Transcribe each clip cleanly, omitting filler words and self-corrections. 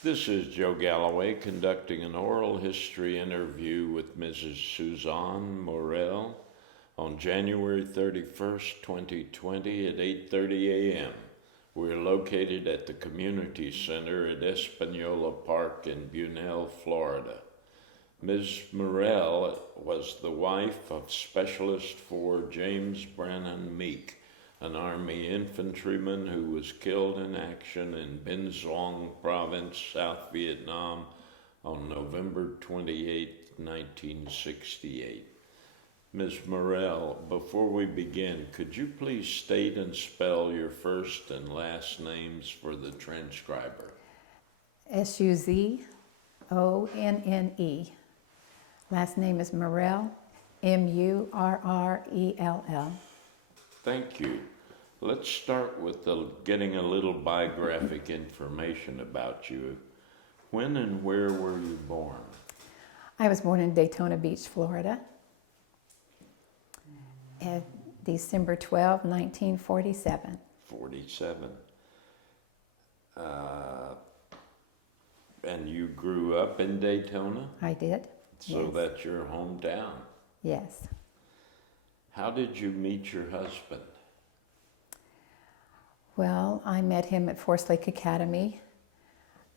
This is Joe Galloway conducting an oral history interview with Mrs. Suzonne Murrell on January 31st, 2020 at 8:30 a.m. We're located at the Community Center at Espanola Park in Bunnell, Florida. Ms. Murrell was the wife of Specialist 4 James Brannon Meek, an Army infantryman who was killed in action in Binh Duong Province, South Vietnam on November 28, 1968. Ms. Murrell, before we begin, could you please state and spell your first and last names for the transcriber? Suzonne. Last name is Murrell, Murrell. Thank you. Let's start with getting a little biographic information about you. When and where were you born? I was born in Daytona Beach, Florida, at December 12, 1947. 47. And you grew up in Daytona? I did. So Yes. that's your hometown. Yes. How did you meet your husband? Well, I met him at Forest Lake Academy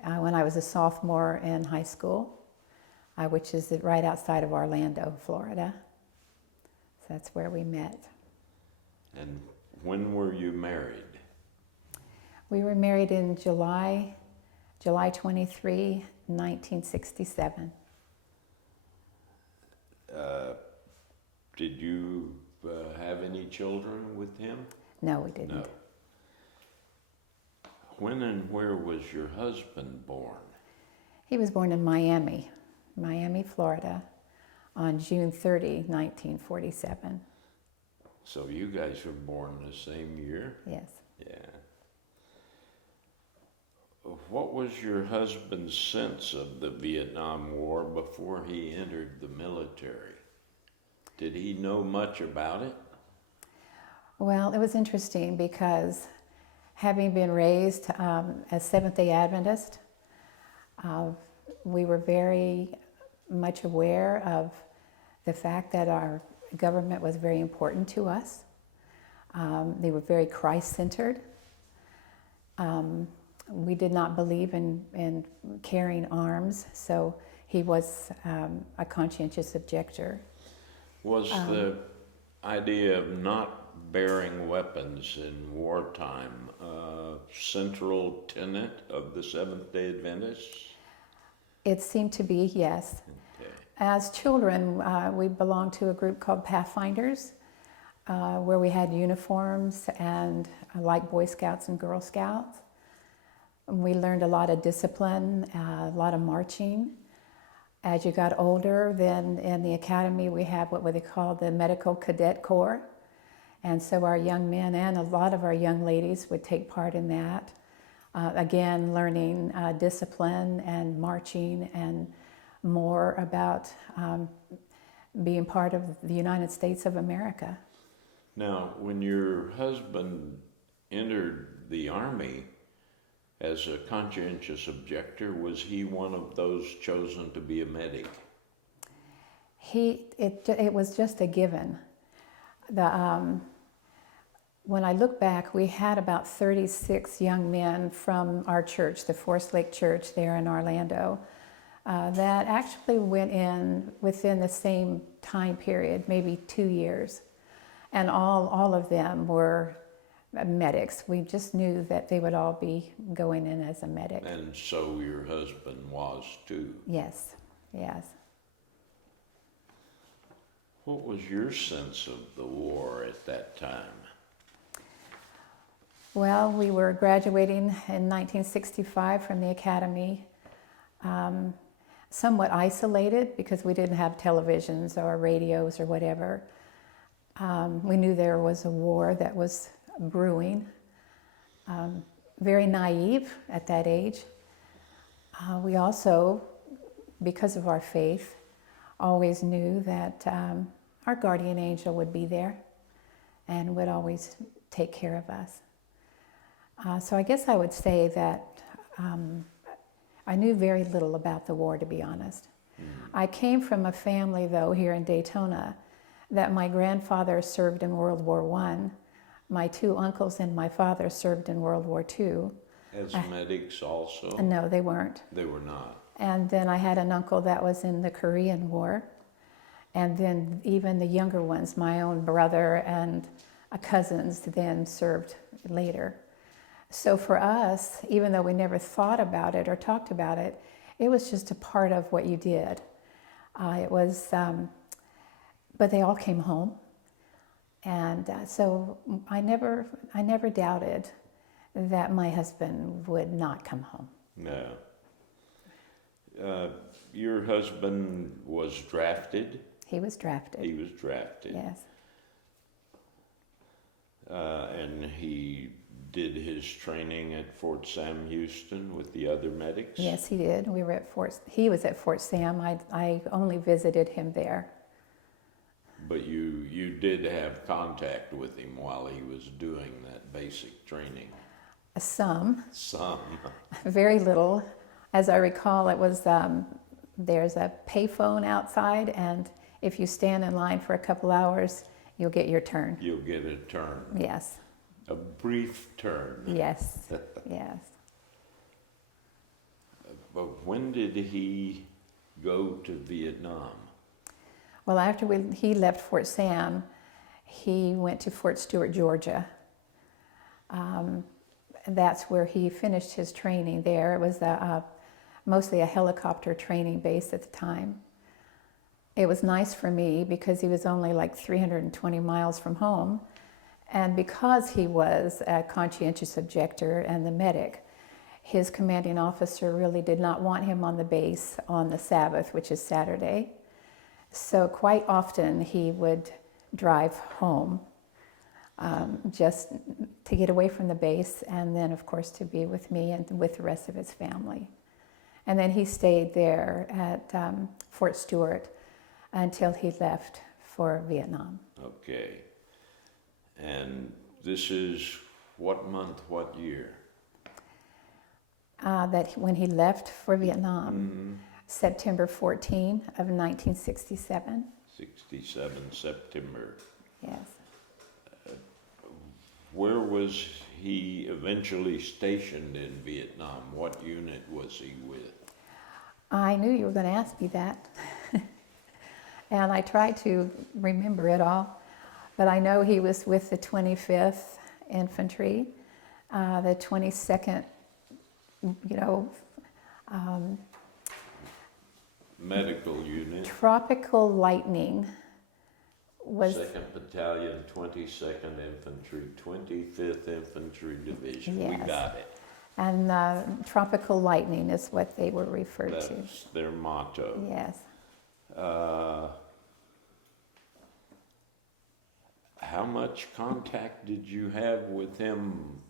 when I was a sophomore in high school, which is right outside of Orlando, Florida. So that's where we met. And when were you married? We were married in July 23, 1967. Did you have any children with him? No, we didn't. No. When and where was your husband born? He was born in Miami, Florida, on June 30, 1947. So you guys were born the same year? Yes. Yeah. What was your husband's sense of the Vietnam War before he entered the military? Did he know much about it? Well, it was interesting because having been raised as Seventh-day Adventist, we were very much aware of the fact that our government was very important to us. They were very Christ-centered. We did not believe in carrying arms, so he was a conscientious objector. Was the idea of not bearing weapons in wartime a central tenet of the Seventh-day Adventists? It seemed to be, yes. Okay. As children, we belonged to a group called Pathfinders, where we had uniforms and like Boy Scouts and Girl Scouts. We learned a lot of discipline, a lot of marching. As you got older, then in the academy we have what they call the Medical Cadet Corps. And so our young men and a lot of our young ladies would take part in that. Again, learning discipline and marching and more about being part of the United States of America. Now, when your husband entered the Army as a conscientious objector, was he one of those chosen to be a medic? It was just a given. When I look back, we had about 36 young men from our church, the Forest Lake Church there in Orlando, that actually went in within the same time period, maybe 2 years. And all of them were medics. We just knew that they would all be going in as a medic. And so your husband was too? Yes, yes. What was your sense of the war at that time? Well, we were graduating in 1965 from the academy, somewhat isolated because we didn't have televisions or radios or whatever. We knew there was a war that was brewing. Very naive at that age. We also, because of our faith, always knew that our guardian angel would be there and would always take care of us. So I guess I would say that I knew very little about the war, to be honest. I came from a family, though, here in Daytona, that my grandfather served in World War I. My two uncles and my father served in World War II. As medics also? No, they weren't. They were not. And then I had an uncle that was in the Korean War. And then even the younger ones, my own brother and cousins, then served later. So for us, even though we never thought about it or talked about it, it was just a part of what you did. But they all came home. And so I never doubted that my husband would not come home. No. Your husband was drafted? He was drafted. He was drafted. Yes. And he did his training at Fort Sam Houston with the other medics? Yes, he did. He was at Fort Sam. I only visited him there. But you did have contact with him while he was doing that basic training? Some. Some. Very little. As I recall, it was, there's a payphone outside, and if you stand in line for a couple hours, you'll get your turn. You'll get a turn. Yes. A brief turn. Yes, yes. But when did he go to Vietnam? Well, after he left Fort Sam, he went to Fort Stewart, Georgia. That's where he finished his training there. It was mostly a helicopter training base at the time. It was nice for me because he was only like 320 miles from home. And because he was a conscientious objector and the medic, his commanding officer really did not want him on the base on the Sabbath, which is Saturday. So quite often he would drive home just to get away from the base, and then of course to be with me and with the rest of his family. And then he stayed there at Fort Stewart until he left for Vietnam. Okay. And this is what month, what year? That when he left for Vietnam, September 14 of 1967. 67 September. Yes. Where was he eventually stationed in Vietnam? What unit was he with? I knew you were going to ask me that. And I tried to remember it all. But I know he was with the 25th Infantry, the 22nd, Medical unit. Tropical Lightning was... 2nd Battalion, 22nd Infantry, 25th Infantry Division. Yes. We got it. And Tropical Lightning is what they were referred to. That's their motto. Yes. How much contact did you have with him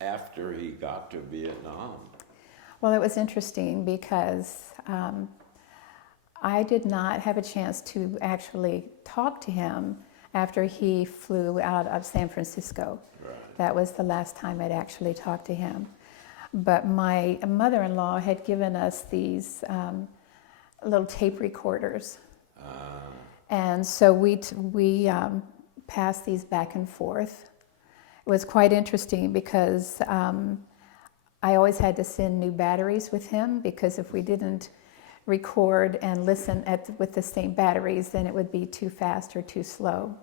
after he got to Vietnam? Well, it was interesting because I did not have a chance to actually talk to him after he flew out of San Francisco. Right. That was the last time I'd actually talked to him. But my mother-in-law had given us these little tape recorders. And so we passed these back and forth. It was quite interesting because I always had to send new batteries with him, because if we didn't record and listen with the same batteries, then it would be too fast or too slow.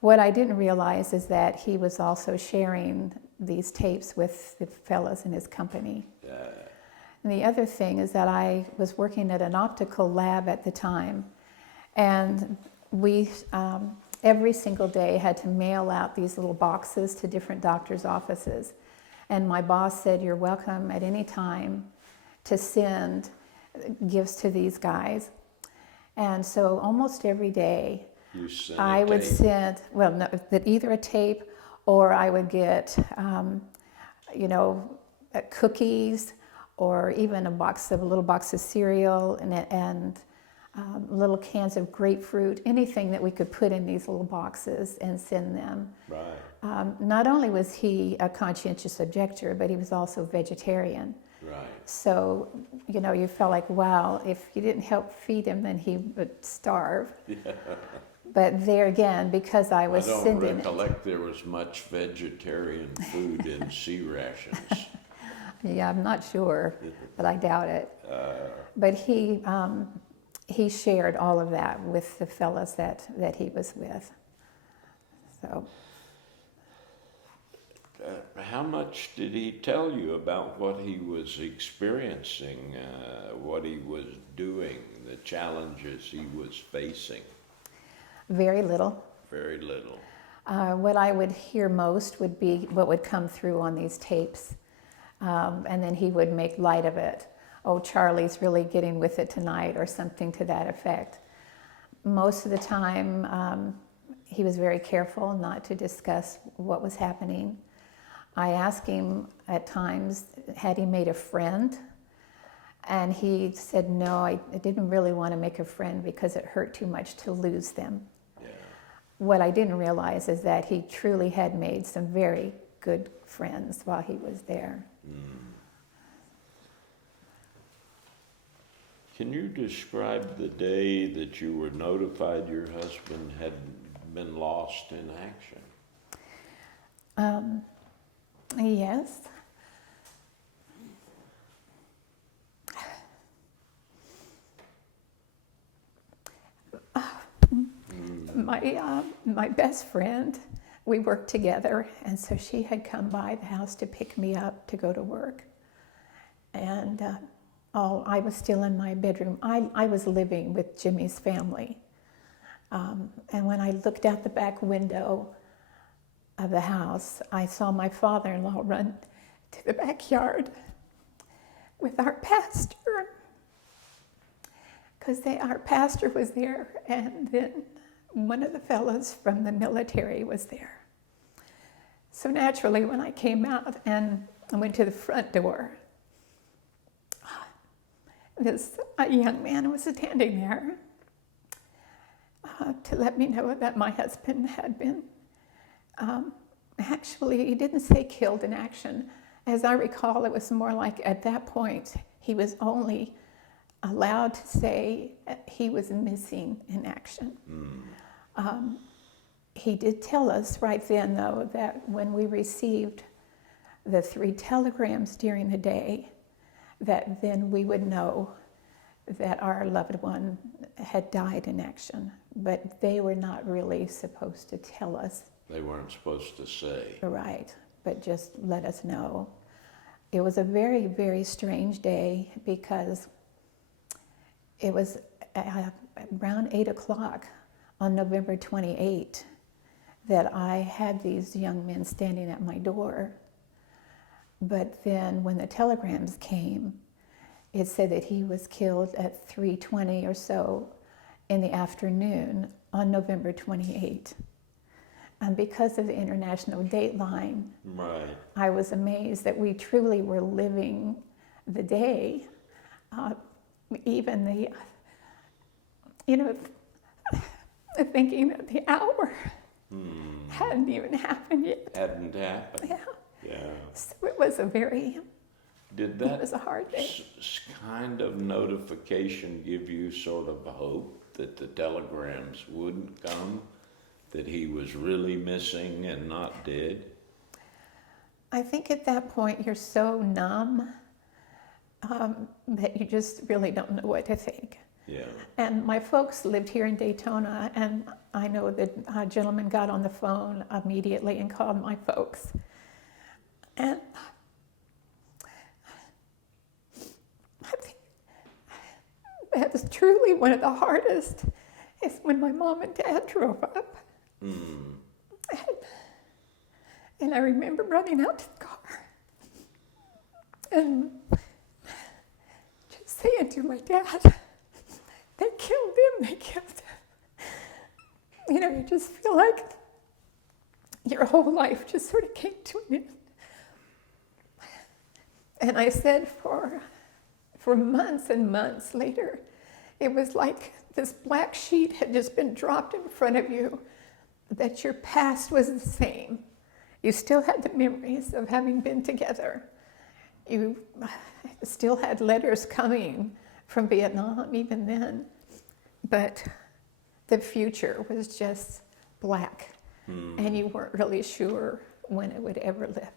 What I didn't realize is that he was also sharing these tapes with the fellows in his company. And the other thing is that I was working at an optical lab at the time, and we every single day had to mail out these little boxes to different doctors' offices. And my boss said, "You're welcome at any time to send gifts to these guys." And so almost every day I would send, either a tape, or I would get, cookies, or even a little box of cereal, and little cans of grapefruit, anything that we could put in these little boxes and send them. Right. Not only was he a conscientious objector, but he was also vegetarian. Right. So, you felt like, wow, if you didn't help feed him, then he would starve. Yeah. But there again, because I was I don't sending recollect there was much vegetarian food in sea rations. Yeah, I'm not sure, but I doubt it. But he shared all of that with the fellas that he was with. So. How much did he tell you about what he was experiencing, what he was doing, the challenges he was facing? Very little. Very little. What I would hear most would be what would come through on these tapes. And then he would make light of it. Oh, Charlie's really getting with it tonight, or something to that effect. Most of the time, he was very careful not to discuss what was happening. I asked him at times, had he made a friend? And he said, no, I didn't really want to make a friend because it hurt too much to lose them. Yeah. What I didn't realize is that he truly had made some very good friends while he was there. Can you describe the day that you were notified your husband had been lost in action? Yes. My best friend, we worked together, and so she had come by the house to pick me up to go to work. And I was still in my bedroom. I was living with Jimmy's family. And when I looked out the back window of the house, I saw my father-in-law run to the backyard with our pastor, because our pastor was there, and then one of the fellows from the military was there. So naturally, when I came out and I went to the front door, a young man was standing there to let me know that my husband had been, actually, he didn't say killed in action. As I recall, it was more like at that point, he was only allowed to say he was missing in action. He did tell us right then, though, that when we received the 3 telegrams during the day, that then we would know that our loved one had died in action. But they were not really supposed to tell us. They weren't supposed to say. Right, but just let us know. It was a very, very strange day, because it was around 8 o'clock on November 28 that I had these young men standing at my door. But then when the telegrams came, it said that he was killed at 3:20 or so in the afternoon on November 28. And because of the international dateline, Right. I was amazed that we truly were living the day. Even the, thinking that the hour hadn't even happened yet. Hadn't happened. Yeah. Yeah. So it was a very, Did it was a hard day. kind of notification give you sort of hope that the telegrams wouldn't come, that he was really missing and not dead? I think at that point you're so numb that you just really don't know what to think. Yeah. And my folks lived here in Daytona, and I know that a gentleman got on the phone immediately and called my folks. And I think that was truly one of the hardest, is when my mom and dad drove up. And I remember running out to the car and just saying to my dad, they killed him, they killed him. You just feel like your whole life just sort of came to an end. And I said for months and months later, it was like this black sheet had just been dropped in front of you, that your past was the same. You still had the memories of having been together. you still had letters coming from Vietnam even then, but the future was just black, and you weren't really sure when it would ever lift.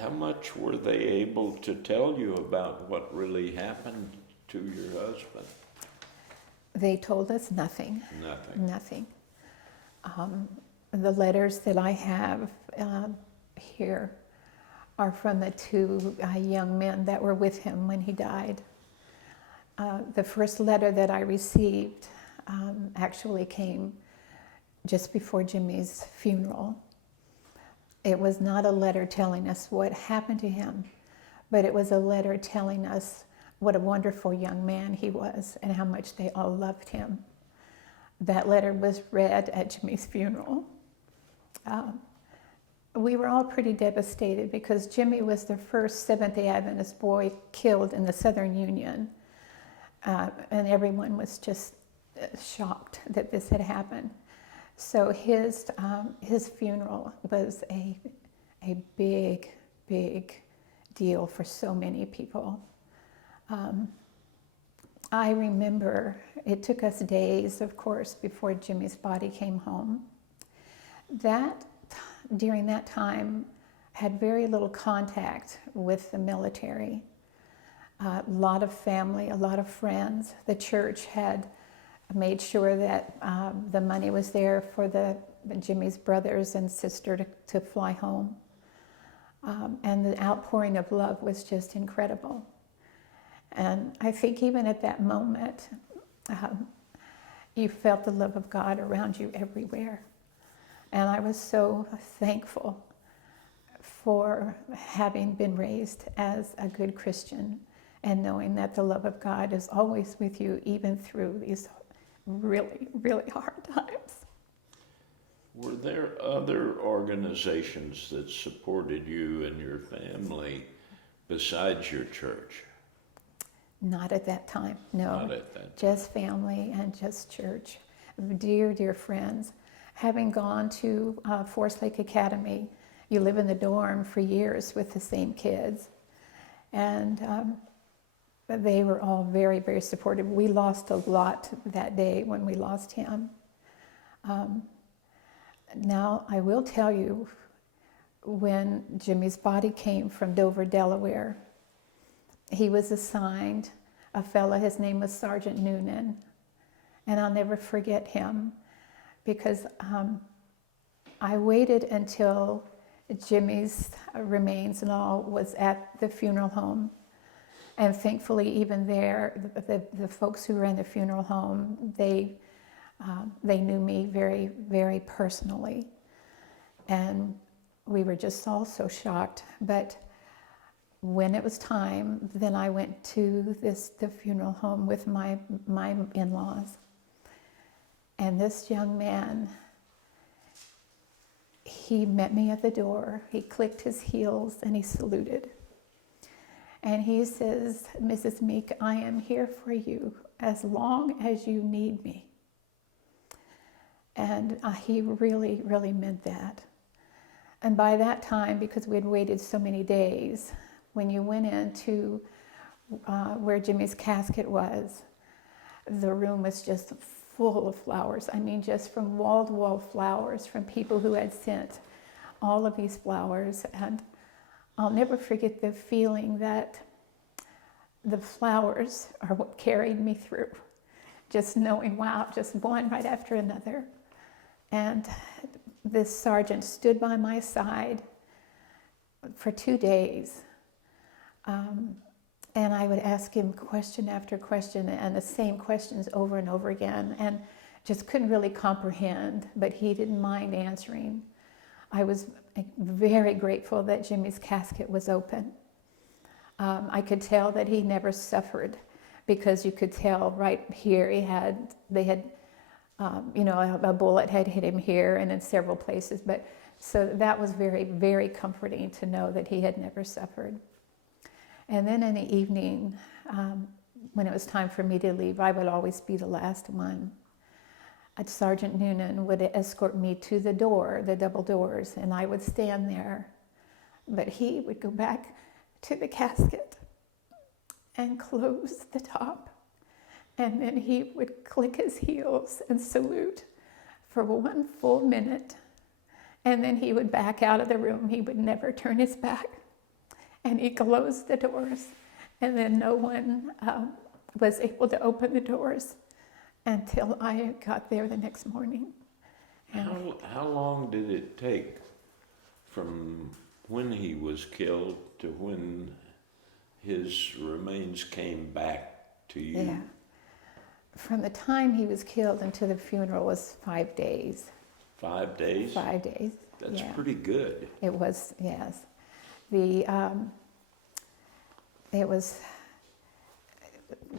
How much were they able to tell you about what really happened to your husband? They told us nothing. Nothing. Nothing. The letters that I have here are from the two young men that were with him when he died. The first letter that I received actually came just before Jimmy's funeral. It was not a letter telling us what happened to him, but it was a letter telling us what a wonderful young man he was and how much they all loved him. That letter was read at Jimmy's funeral. We were all pretty devastated because Jimmy was the first Seventh-day Adventist boy killed in the Southern Union. And everyone was just shocked that this had happened. So his funeral was a big, big deal for so many people. I remember it took us days, of course, before Jimmy's body came home. During that time, had very little contact with the military. A lot of family, a lot of friends. The church had made sure that the money was there for Jimmy's brothers and sister to fly home. And the outpouring of love was just incredible. And I think even at that moment, you felt the love of God around you everywhere. And I was so thankful for having been raised as a good Christian and knowing that the love of God is always with you, even through these really, really hard times. Were there other organizations that supported you and your family besides your church? Not at that time, no. Not at that time. Just family and just church. Dear, dear friends. Having gone to Forest Lake Academy, you live in the dorm for years with the same kids. And they were all very, very supportive. We lost a lot that day when we lost him. Now, I will tell you, when Jimmy's body came from Dover, Delaware, he was assigned a fellow, his name was Sergeant Noonan, and I'll never forget him because I waited until Jimmy's remains and all was at the funeral home. And thankfully, even there, the folks who ran the funeral home, they knew me very, very personally. And we were just all so shocked. But when it was time, then I went to the funeral home with my in-laws. And this young man, he met me at the door. He clicked his heels and he saluted. And he says, "Mrs. Meek, I am here for you as long as you need me." And he really, really meant that. And by that time, because we had waited so many days, when you went into where Jimmy's casket was, the room was just full of flowers. I mean, just from wall to wall flowers from people who had sent all of these flowers. And I'll never forget the feeling that the flowers are what carried me through. Just knowing, wow, just one right after another. And this sergeant stood by my side for 2 days. And I would ask him question after question and the same questions over and over again, and just couldn't really comprehend, but he didn't mind answering. I was very grateful that Jimmy's casket was open. I could tell that he never suffered because you could tell right here a bullet had hit him here and in several places. But so that was very, very comforting to know that he had never suffered. And then in the evening, when it was time for me to leave, I would always be the last one. Sergeant Noonan would escort me to the door, the double doors, and I would stand there. But he would go back to the casket and close the top. And then he would click his heels and salute for 1 full minute. And then he would back out of the room. He would never turn his back. And he closed the doors. And then no one was able to open the doors until I got there the next morning. How long did it take from when he was killed to when his remains came back to you? Yeah. From the time he was killed until the funeral was 5 days. 5 days? 5 days. That's yeah. pretty good. It was, yes. It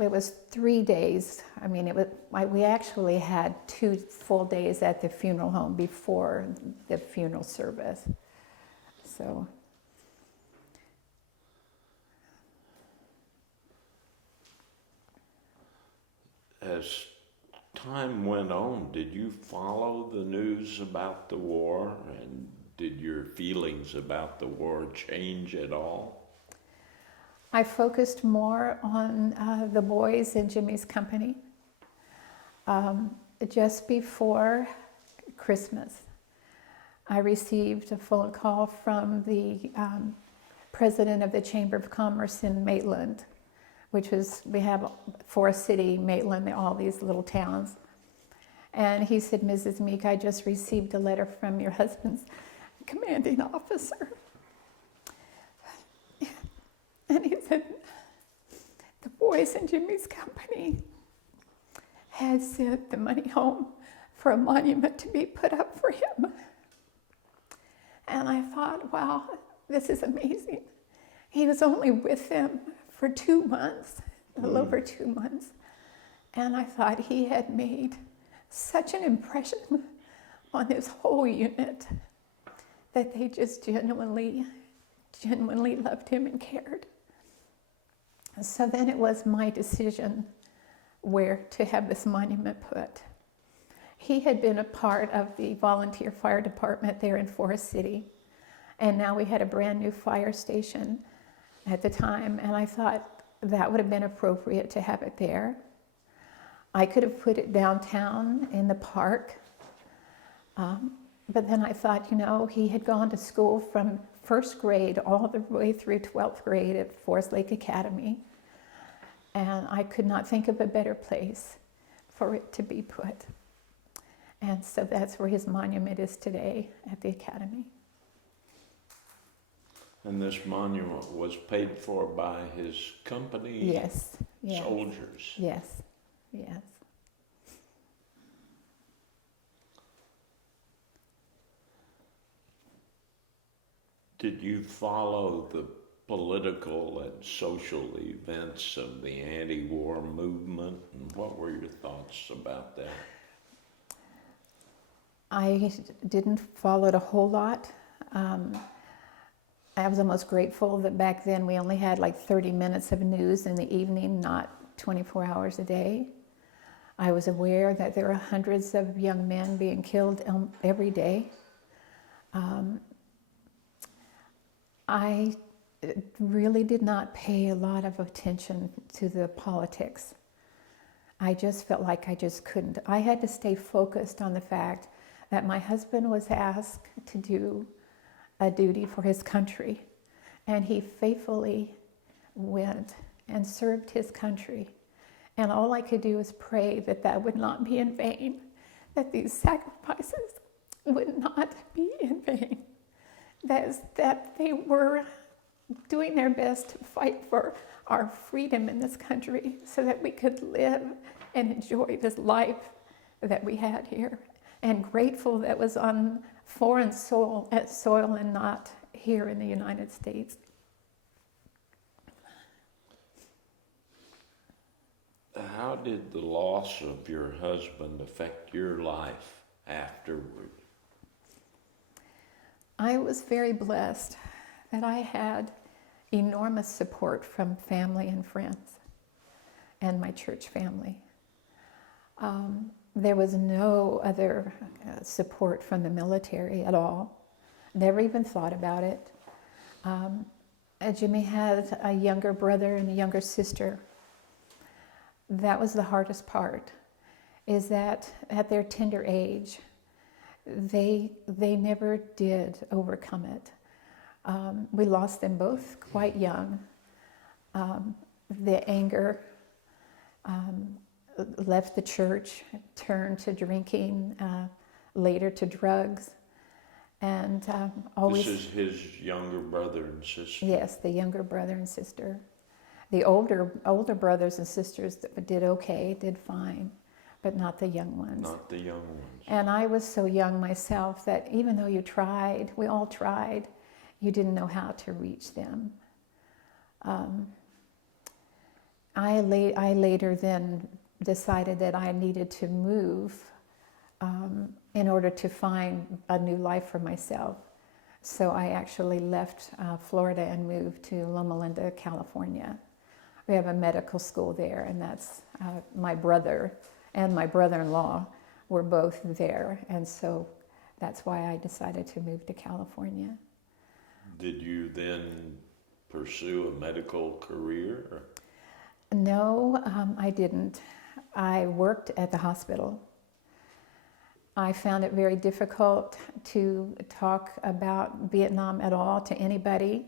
was 3 days. I mean, we actually had 2 full days at the funeral home before the funeral service. So. As time went on, did you follow the news about the war, and did your feelings about the war change at all? I focused more on the boys in Jimmy's company. Just before Christmas, I received a phone call from the president of the Chamber of Commerce in Maitland, which is, we have Forest City, Maitland, all these little towns. And he said, Mrs. Meek, I just received a letter from your husband's commanding officer. And he said, the boys in Jimmy's company had sent the money home for a monument to be put up for him. And I thought, wow, this is amazing. He was only with them for 2 months, a little over 2 months. And I thought he had made such an impression on this whole unit that they just genuinely loved him and cared. So then it was my decision where to have this monument put. He had been a part of the volunteer fire department there in Forest City, and now we had a brand new fire station at the time, and I thought that would have been appropriate to have it there. I could have put it downtown in the park, but then I thought, he had gone to school from first grade all the way through 12th grade at Forest Lake Academy, and I could not think of a better place for it to be put. And so that's where his monument is today, at the Academy. And this monument was paid for by his company? Yes. Soldiers? Yes. Did you follow the political and social events of the anti-war movement, and what were your thoughts about that? I didn't follow it a whole lot. I was almost grateful that back then we only had like 30 minutes of news in the evening, not 24 hours a day. I was aware that there were hundreds of young men being killed every day. I really did not pay a lot of attention to the politics. I just felt like I just couldn't. I had to stay focused on the fact that my husband was asked to do a duty for his country, and he faithfully went and served his country. And all I could do was pray that that would not be in vain, that these sacrifices would not be in vain, that they were doing their best to fight for our freedom in this country so that we could live and enjoy this life that we had here. And grateful that was on foreign soil and not here in the United States. How did the loss of your husband affect your life afterward? I was very blessed that I had enormous support from family and friends and my church family. There was no other support from the military at all. Never even thought about it. Jimmy had a younger brother and a younger sister. That was the hardest part, is that at their tender age, they never did overcome it. We lost them both quite young. The anger left the church, turned to drinking, later to drugs, and always... This is his younger brother and sister? Yes, the younger brother and sister. The older brothers and sisters did okay, did fine, but not the young ones. Not the young ones. And I was so young myself that even though you tried, we all tried, you didn't know how to reach them. I later then decided that I needed to move in order to find a new life for myself. So I actually left Florida and moved to Loma Linda, California. We have a medical school there, and that's my brother and my brother-in-law were both there, and so that's why I decided to move to California. Did you then pursue a medical career? No, I didn't. I worked at the hospital. I found it very difficult to talk about Vietnam at all to anybody.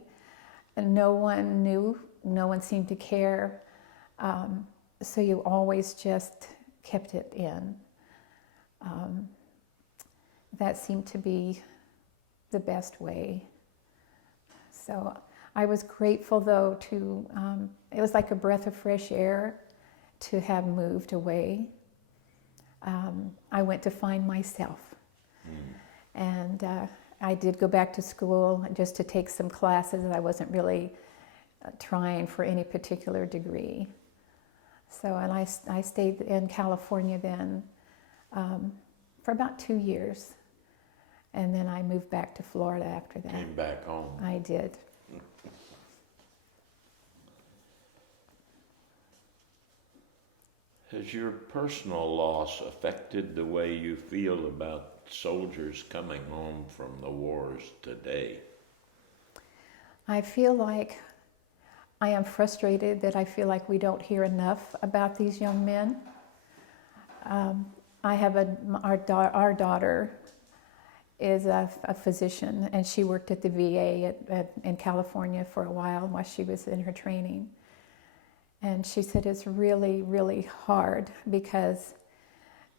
No one knew, no one seemed to care. So you always just kept it in. That seemed to be the best way. So I was grateful though to, it was like a breath of fresh air to have moved away. I went to find myself. And I did go back to school just to take some classes. I wasn't really trying for any particular degree. So, and I stayed in California then for about 2 years. And then I moved back to Florida after that. Came back home. I did. Has your personal loss affected the way you feel about soldiers coming home from the wars today? I feel like I am frustrated that I feel like we don't hear enough about these young men. I have our daughter is a physician, and she worked at the VA in California for a while she was in her training. And she said it's really, really hard because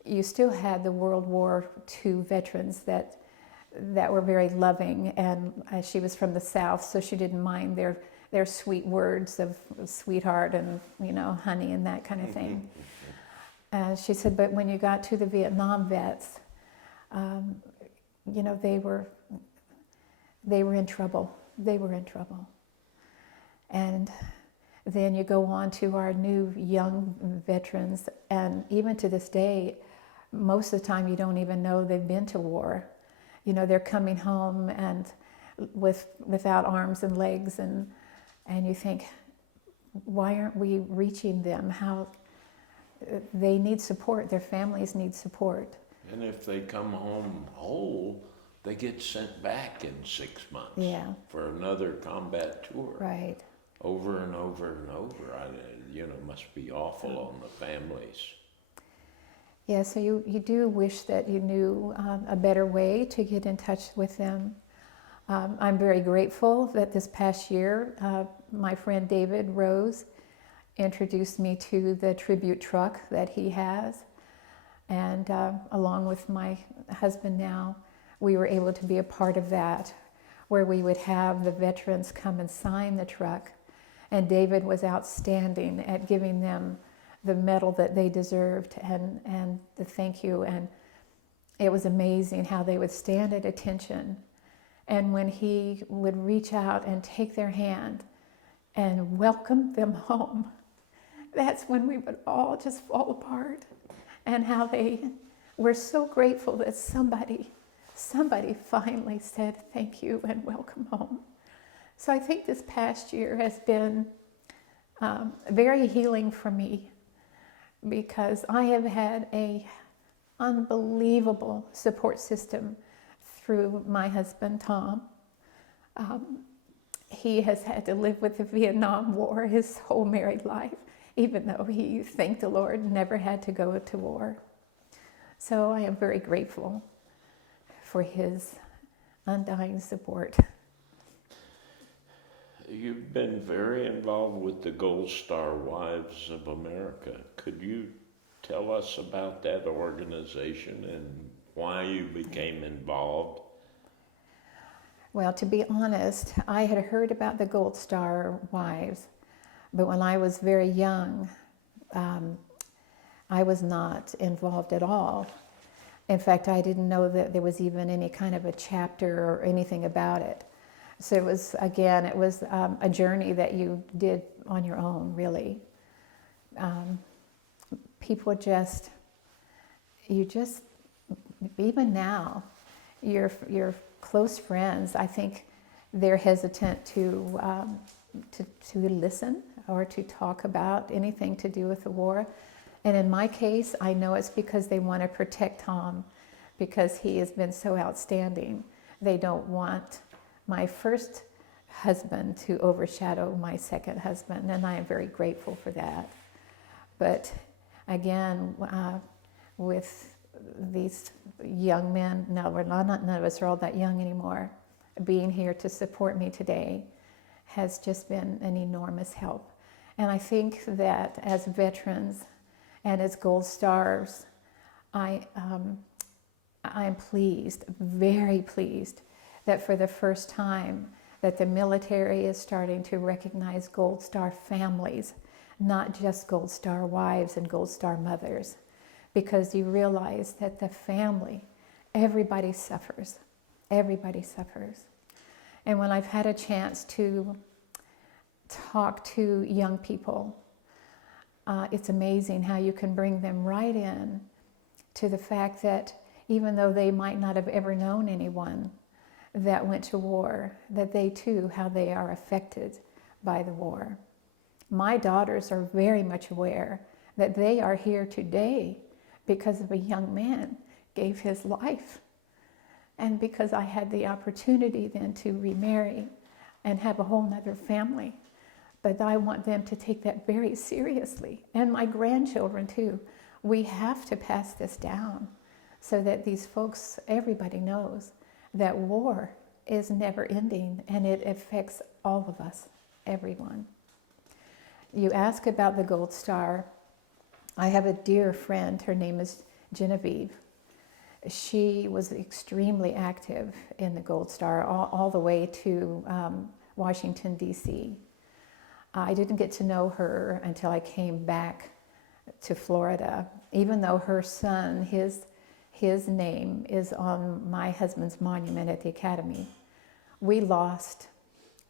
you still had the World War II veterans that were very loving, and she was from the South, so she didn't mind their sweet words of sweetheart and, you know, honey and that kind of thing. She said, but when you got to the Vietnam vets, you know, they were in trouble. They were in trouble. And then you go on to our new young veterans, and even to this day, most of the time you don't even know they've been to war. You know, they're coming home and without arms and legs, and you think, why aren't we reaching them? How they need support, their families need support. And if they come home whole, they get sent back in 6 months for another combat tour. Right. Over and over and over. Must be awful on the families. Yeah, so you do wish that you knew a better way to get in touch with them. I'm very grateful that this past year, my friend David Rose introduced me to the tribute truck that he has. And along with my husband now, we were able to be a part of that, where we would have the veterans come and sign the truck. And David was outstanding at giving them the medal that they deserved and the thank you. And it was amazing how they would stand at attention. And when he would reach out and take their hand and welcome them home, that's when we would all just fall apart. And how they were so grateful that somebody finally said thank you and welcome home. So I think this past year has been very healing for me, because I have had a unbelievable support system through my husband, Tom. He has had to live with the Vietnam War his whole married life, even though he, thank the Lord, never had to go to war. So I am very grateful for his undying support. You've been very involved with the Gold Star Wives of America. Could you tell us about that organization and why you became involved? Well, to be honest, I had heard about the Gold Star Wives, but when I was very young, I was not involved at all. In fact, I didn't know that there was even any kind of a chapter or anything about it. So it was a journey that you did on your own, really. People even now, your close friends, I think they're hesitant to listen or to talk about anything to do with the war. And in my case, I know it's because they want to protect Tom because he has been so outstanding. They don't want my first husband to overshadow my second husband, and I am very grateful for that. But again, with these young men, none of us are all that young anymore, being here to support me today has just been an enormous help. And I think that as veterans and as Gold Stars, I am pleased, very pleased, that for the first time that the military is starting to recognize Gold Star families, not just Gold Star wives and Gold Star mothers, because you realize that the family, everybody suffers. Everybody suffers. And when I've had a chance to talk to young people, it's amazing how you can bring them right in to the fact that even though they might not have ever known anyone that went to war, that they too, how they are affected by the war. My daughters are very much aware that they are here today because of a young man gave his life, and because I had the opportunity then to remarry and have a whole nother family. But I want them to take that very seriously, and my grandchildren too. We have to pass this down so that these folks, everybody knows that war is never ending and it affects all of us, everyone. You ask about the Gold Star. I have a dear friend, her name is Genevieve. She was extremely active in the Gold Star all the way to Washington, D.C. I didn't get to know her until I came back to Florida, even though her son, his name is on my husband's monument at the Academy. We lost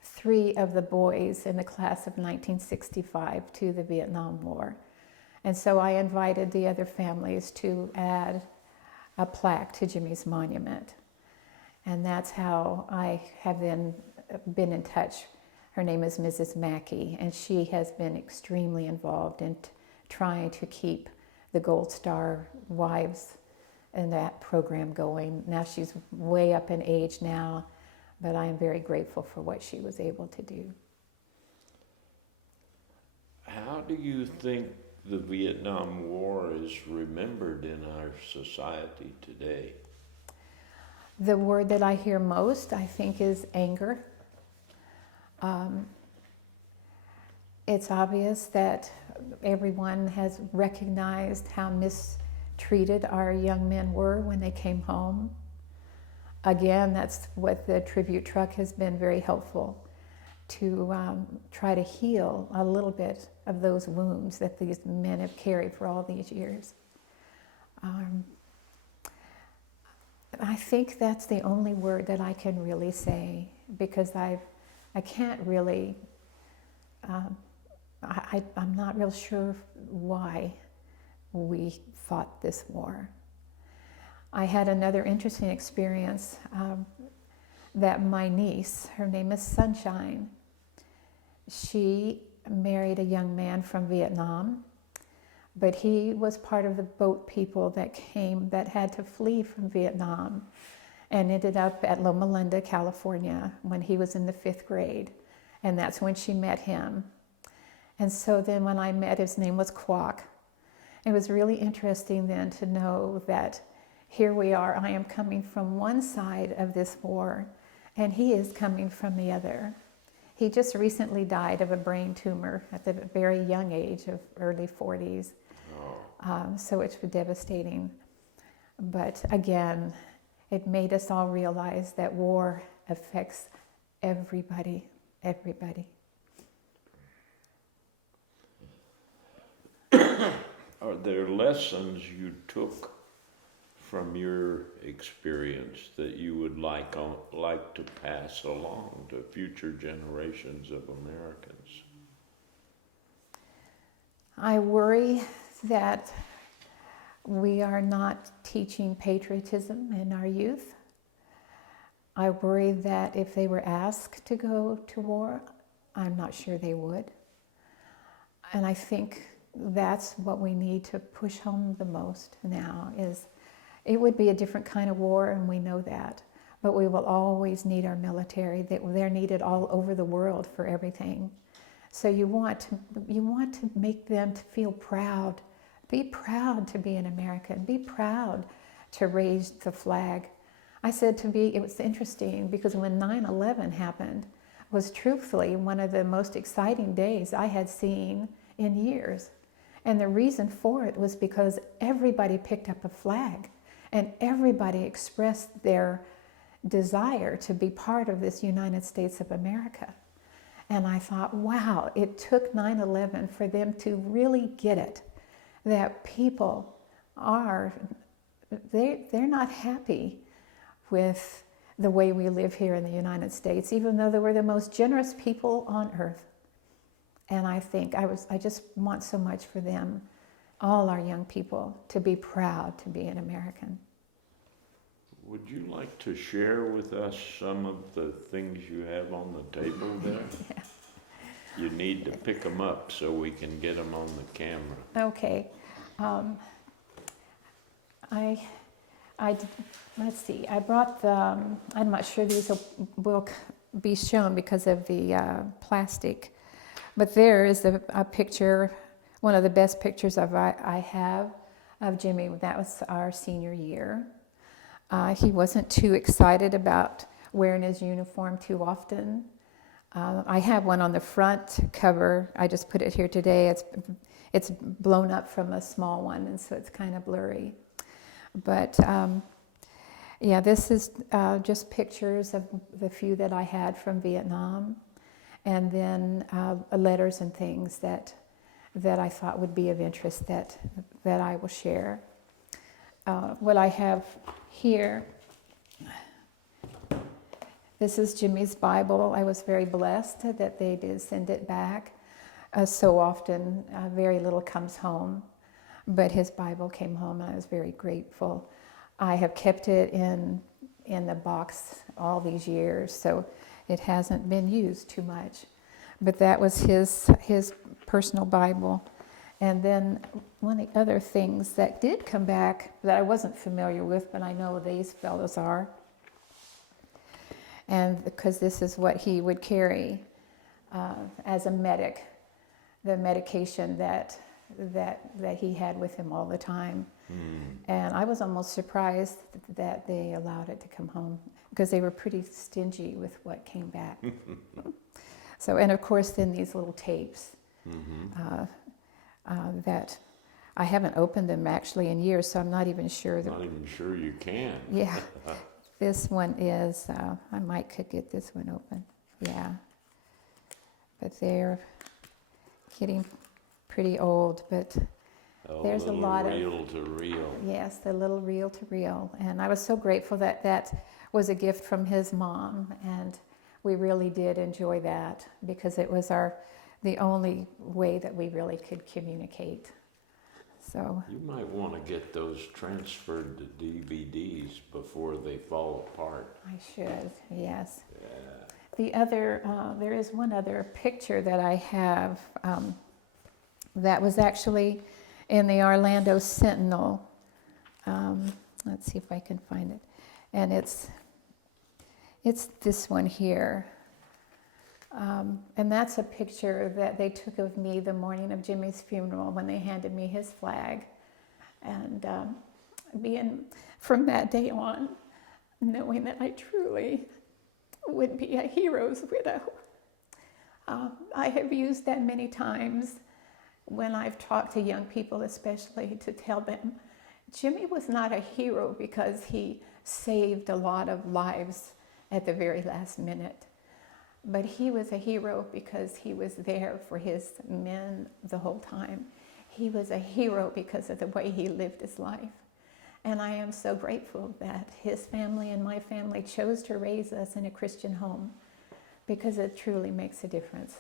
3 of the boys in the class of 1965 to the Vietnam War. And so I invited the other families to add a plaque to Jimmy's monument. And that's how I have then been in touch. Her name is Mrs. Mackey, and she has been extremely involved in trying to keep the Gold Star Wives and that program going. Now she's way up in age now, but I am very grateful for what she was able to do. How do you think the Vietnam War is remembered in our society today? The word that I hear most, I think, is anger. It's obvious that everyone has recognized how mistreated our young men were when they came home. Again, that's what the tribute truck has been very helpful to try to heal a little bit of those wounds that these men have carried for all these years. I think that's the only word that I can really say, because I can't really, I'm not real sure why we fought this war. I had another interesting experience that my niece, her name is Sunshine, she married a young man from Vietnam, But he was part of the boat people that had to flee from Vietnam and ended up at Loma Linda, California when he was in the 5th grade. And that's when she met him. And so then when I met, his name was Kwok. It was really interesting then to know that here we are, I am coming from one side of this war, and he is coming from the other. He just recently died of a brain tumor at the very young age of early 40s. So it's devastating. But again, it made us all realize that war affects everybody, everybody. Are there lessons you took from your experience that you would like to pass along to future generations of Americans? I worry that we are not teaching patriotism in our youth. I worry that if they were asked to go to war, I'm not sure they would. And I think that's what we need to push home the most now is it would be a different kind of war, and we know that. But we will always need our military. They're needed all over the world for everything. So you want to make them to feel proud. Be proud to be an American. Be proud to raise the flag. I said it was interesting because when 9/11 happened, was truthfully one of the most exciting days I had seen in years. And the reason for it was because everybody picked up a flag and everybody expressed their desire to be part of this United States of America. And I thought, wow, it took 9/11 for them to really get it, that people they're not happy with the way we live here in the United States, even though they were the most generous people on earth. And I think I just want so much for them, all our young people, to be proud to be an American. Would you like to share with us some of the things you have on the table there? Yeah. You need to pick them up so we can get them on the camera. Okay. Let's see. I brought I'm not sure these will be shown because of the plastic. But there is a picture, one of the best pictures I have of Jimmy. That was our senior year. He wasn't too excited about wearing his uniform too often. I have one on the front cover. I just put it here today. It's blown up from a small one, and so it's kind of blurry. But yeah, this is just pictures of the few that I had from Vietnam. And then letters and things that I thought would be of interest that I will share. What I have here, this is Jimmy's Bible. I was very blessed that they did send it back. So often, very little comes home, but his Bible came home, and I was very grateful. I have kept it in the box all these years, so it hasn't been used too much. But that was his personal Bible. And then one of the other things that did come back that I wasn't familiar with, but I know these fellows are, and because this is what he would carry as a medic, the medication that he had with him all the time. And I was almost surprised that they allowed it to come home because they were pretty stingy with what came back. So, and of course then these little tapes that I haven't opened them actually in years, so I'm not even sure. Not even sure you can. Yeah, this one is, I might could get this one open, yeah. But they're getting pretty old, but there's a lot of reel to reel. Yes, the little reel to reel. And I was so grateful that was a gift from his mom, and we really did enjoy that because it was the only way that we really could communicate. So you might want to get those transferred to DVDs before they fall apart. I should, yes. Yeah. The other, there is one other picture that I have that was actually in the Orlando Sentinel. Let's see if I can find it. And it's this one here. And that's a picture that they took of me the morning of Jimmy's funeral when they handed me his flag. And being from that day on, knowing that I truly would be a hero's widow. I have used that many times when I've talked to young people, especially, to tell them Jimmy was not a hero because he saved a lot of lives at the very last minute, but he was a hero because he was there for his men the whole time. He was a hero because of the way he lived his life. And I am so grateful that his family and my family chose to raise us in a Christian home, because it truly makes a difference.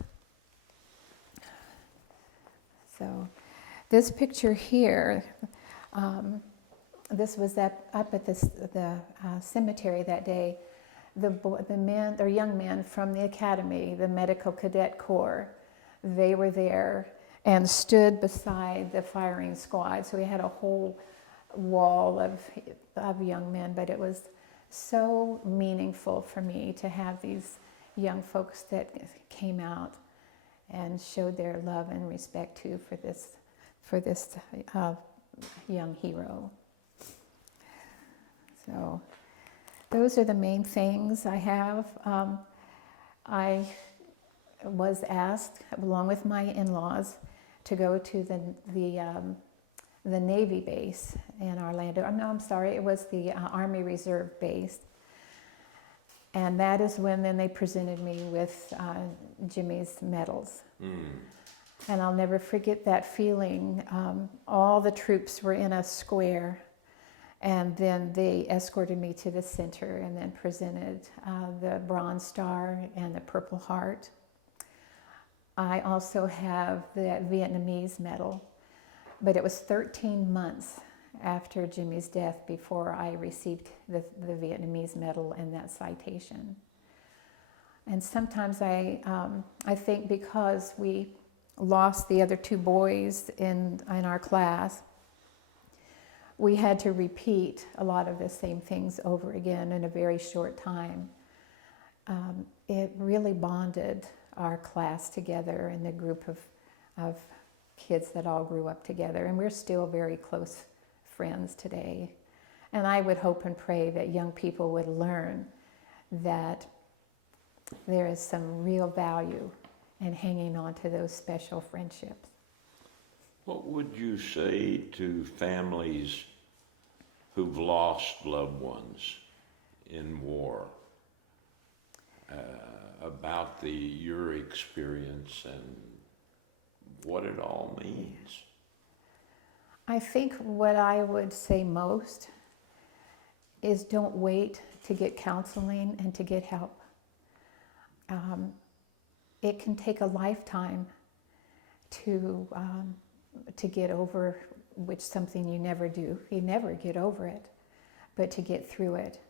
So this picture here, this was up at the cemetery that day. The men, or young men from the academy, the medical cadet corps, they were there and stood beside the firing squad. So we had a whole wall of young men, but it was so meaningful for me to have these young folks that came out and showed their love and respect too for this young hero. So those are the main things I have. I was asked, along with my in-laws, to go to the Navy base in Orlando. No, I'm sorry, it was the Army Reserve base. And that is when then they presented me with Jimmy's medals. And I'll never forget that feeling. All the troops were in a square, and then they escorted me to the center and then presented the Bronze Star and the Purple Heart. I also have the Vietnamese medal, but it was 13 months after Jimmy's death before I received the Vietnamese medal and that citation. And sometimes I think because we lost the other two boys in our class, we had to repeat a lot of the same things over again in a very short time. It really bonded our class together and the group of kids that all grew up together, and we're still very close friends today. And I would hope and pray that young people would learn that there is some real value in hanging on to those special friendships. What would you say to families who've lost loved ones in war about your experience and what it all means? I think what I would say most is don't wait to get counseling and to get help. It can take a lifetime to get over which something you never do. You never get over it, but to get through it.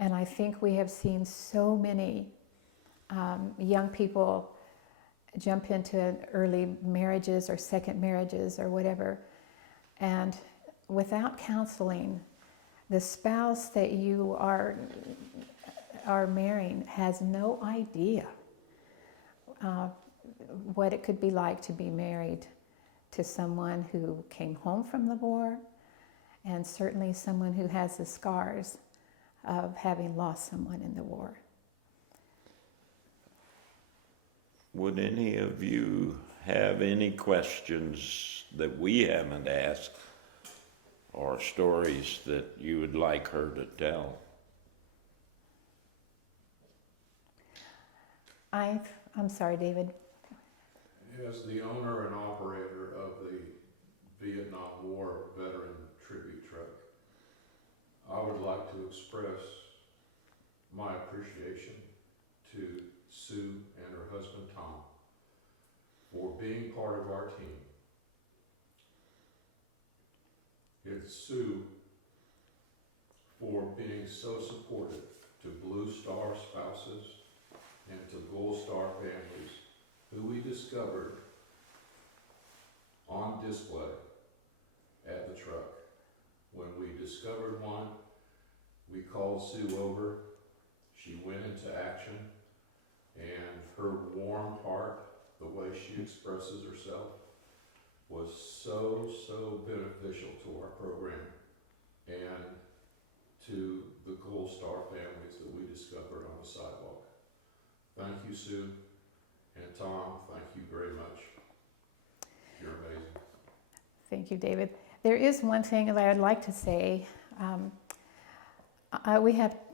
And I think we have seen so many young people jump into early marriages or second marriages or whatever, and without counseling, the spouse that you are marrying has no idea what it could be like to be married to someone who came home from the war, and certainly someone who has the scars of having lost someone in the war. Would any of you have any questions that we haven't asked, or stories that you would like her to tell? I'm sorry, David. As the owner and operator of the Vietnam War Veteran Tribute Truck, I would like to express my appreciation to Sue and her husband Tom for being part of our team. It's Sue for being so supportive to Blue Star spouses and to Gold Star families who we discovered on display discovered one. We called Sue over. She went into action, and her warm heart, the way she expresses herself, was so beneficial to our program and to the Gold Star families that we discovered on the sidewalk. Thank you, Sue. And Tom, thank you very much. You're amazing. Thank you, David. There is one thing that I'd like to say.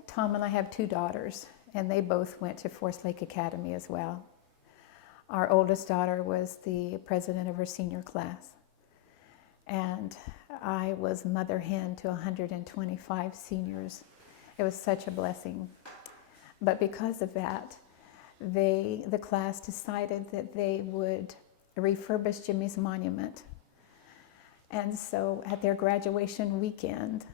Tom and I have 2 daughters, and they both went to Forest Lake Academy as well. Our oldest daughter was the president of her senior class, and I was mother hen to 125 seniors. It was such a blessing. But because of that, the class decided that they would refurbish Jimmy's monument. And so at their graduation weekend,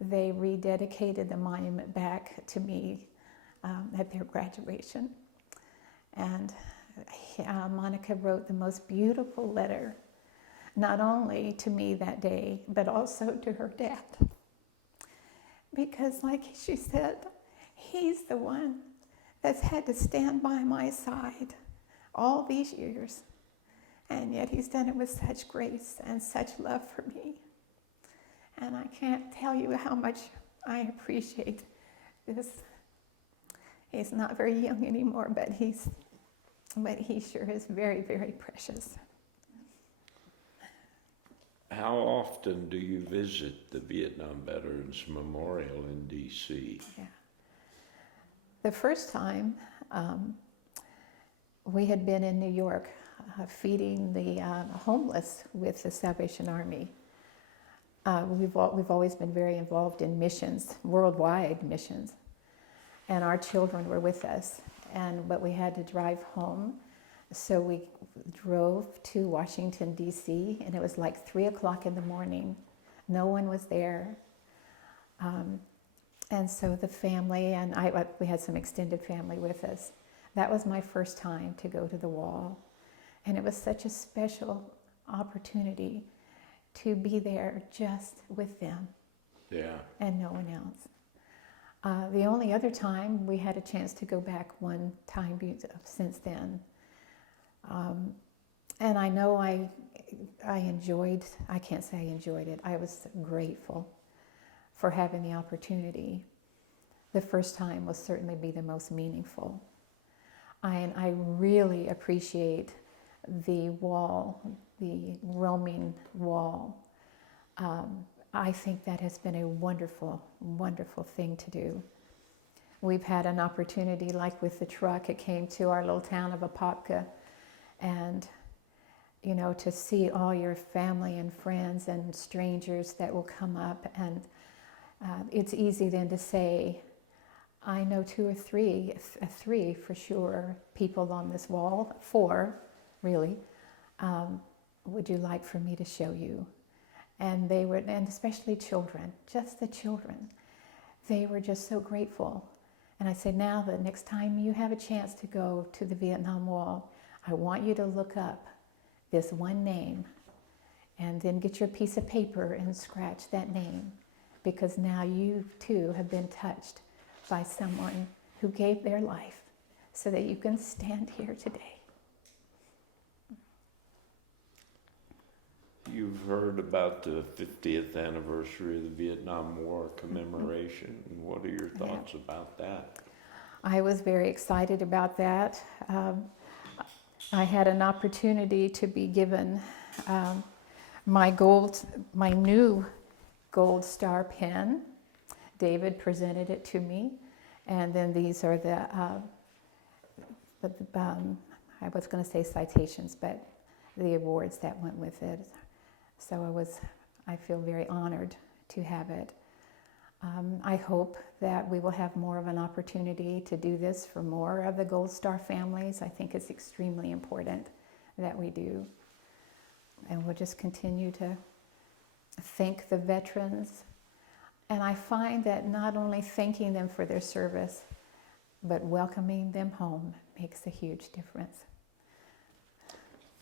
they rededicated the monument back to me at their graduation. And Monica wrote the most beautiful letter, not only to me that day, but also to her dad. Because like she said, he's the one that's had to stand by my side all these years. And yet he's done it with such grace and such love for me. And I can't tell you how much I appreciate this. He's not very young anymore, but he sure is very, very precious. How often do you visit the Vietnam Veterans Memorial in D.C.? Yeah. The first time we had been in New York feeding the homeless with the Salvation Army. We've always been very involved in missions, worldwide missions, and our children were with us. But we had to drive home, so we drove to Washington, D.C., and it was like 3 o'clock in the morning. No one was there. And so the family, and we had some extended family with us. That was my first time to go to the wall. And it was such a special opportunity to be there just with them. Yeah. And no one else. The only other time we had a chance to go back one time since then. And I know I can't say I enjoyed it. I was grateful for having the opportunity. The first time will certainly be the most meaningful. And I really appreciate the wall, the roaming wall. I think that has been a wonderful, wonderful thing to do. We've had an opportunity, like with the truck, it came to our little town of Apopka, and to see all your family and friends and strangers that will come up, and it's easy then to say, I know 2 or 3 for sure, people on this wall, 4 really, would you like for me to show you? And they were, and especially children, just the children, they were just so grateful. And I said, now the next time you have a chance to go to the Vietnam Wall, I want you to look up this one name and then get your piece of paper and scratch that name, because now you too have been touched by someone who gave their life so that you can stand here today. You've heard about the 50th anniversary of the Vietnam War commemoration. What are your thoughts about that? I was very excited about that. I had an opportunity to be given my new Gold Star pen. David presented it to me, and then these are I was going to say citations, but the awards that went with it. So I feel very honored to have it. I hope that we will have more of an opportunity to do this for more of the Gold Star families. I think it's extremely important that we do. And we'll just continue to thank the veterans. And I find that not only thanking them for their service, but welcoming them home makes a huge difference.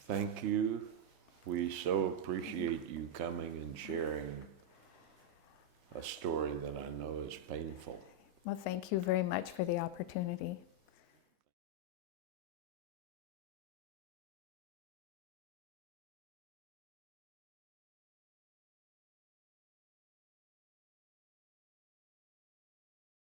Thank you. We so appreciate you coming and sharing a story that I know is painful. Well, thank you very much for the opportunity.